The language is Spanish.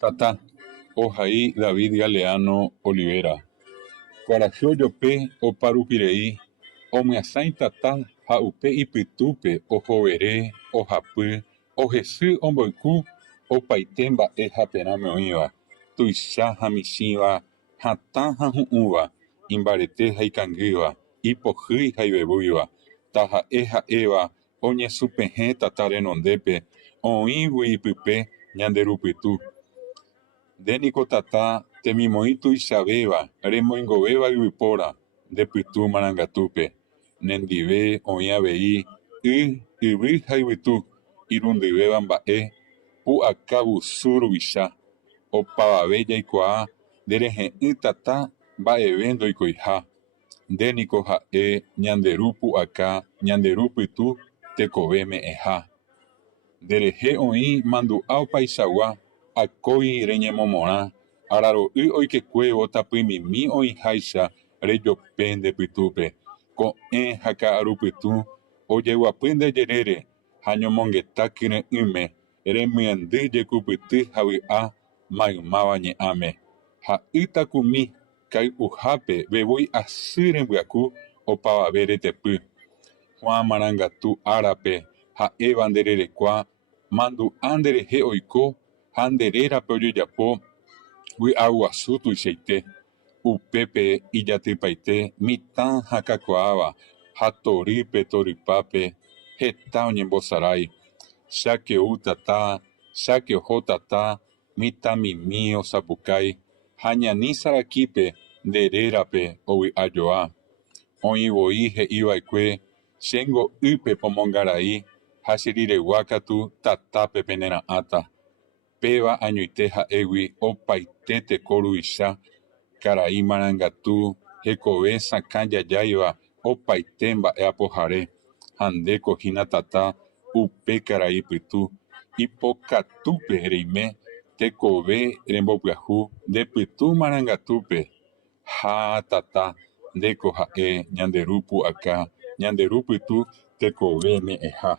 Tata, ohai David Galeano Olivera. Kuarahy ojope oparupirei, omyasãi tata ha upe ipytúpe ohovere, ohapy, ohesy omboyku opaite mba'e haperãme oĩva, tuicha ha michĩva, hatã ha hu'ũva, imbarete ha ikangýva, ipohýi ha ivevúiva, taha'e oñesũpehẽ tata renondépe, oĩvoi ipype ñande rupytu. Ndéniko tata temimbo'i tuichavéva, remoingovéva yvypóra, ndepytũ marangatúpe. Nendive oĩ avei yvy ha yvytu, irundyvéva mba'e, pu'aka vusu ruvicha. Opavave jaikuaa nderehe'ỹ tata mba'eve ndoikoiha. Ndéniko ha'e ñanderu pu'aka, ñanderu pytu tekove me'ẽha. Nderehe oĩ mandu'a opaichagua, akói reñemomorã, araro'y oikekuévo tapỹimimi oĩháicha rejope ndepytúpe, ko'ẽ ha ka'arupytũ ojeguapy ndejerére ha ñomongeta kyre'ỹme, remyendy jekupyty ha vy'a maymáva ñe'ãme. Ha'ỹtakumi kay'uhápe vevoi asy rembya'ku opavave retepy. Juan marangatu árape ha'éva ndererekua, mandu'a nderehe oiko ha nderérape ojejapo vy'aguasu tuichaite. Upépe ijatypaite mitã ha kakuaáva, ha torýpe torypápe heta oñembosarái. Cháke tata, cháke oho tata, mitãmimi osapukái, ha ñani sarakípe nderérape ovy'ajoa. Oĩvoi he'íva'ekue, chéngo'ýpe pomongaraí ha cheriregua katu tatápe penera'ãta. Péva añoite ha'égui opaite teko ruvicha, karai marangatu, hekove sakã jajáiva, opaite mba'e apohare. Ha ndékohína tata upe karai pytu. Ipokatúpe reime tekove rembopyahu ndepytũ marangatúpe. Ha tata, ndéko ha'e ñanderu pu'aka, ñanderu pytu tekove me'ẽha.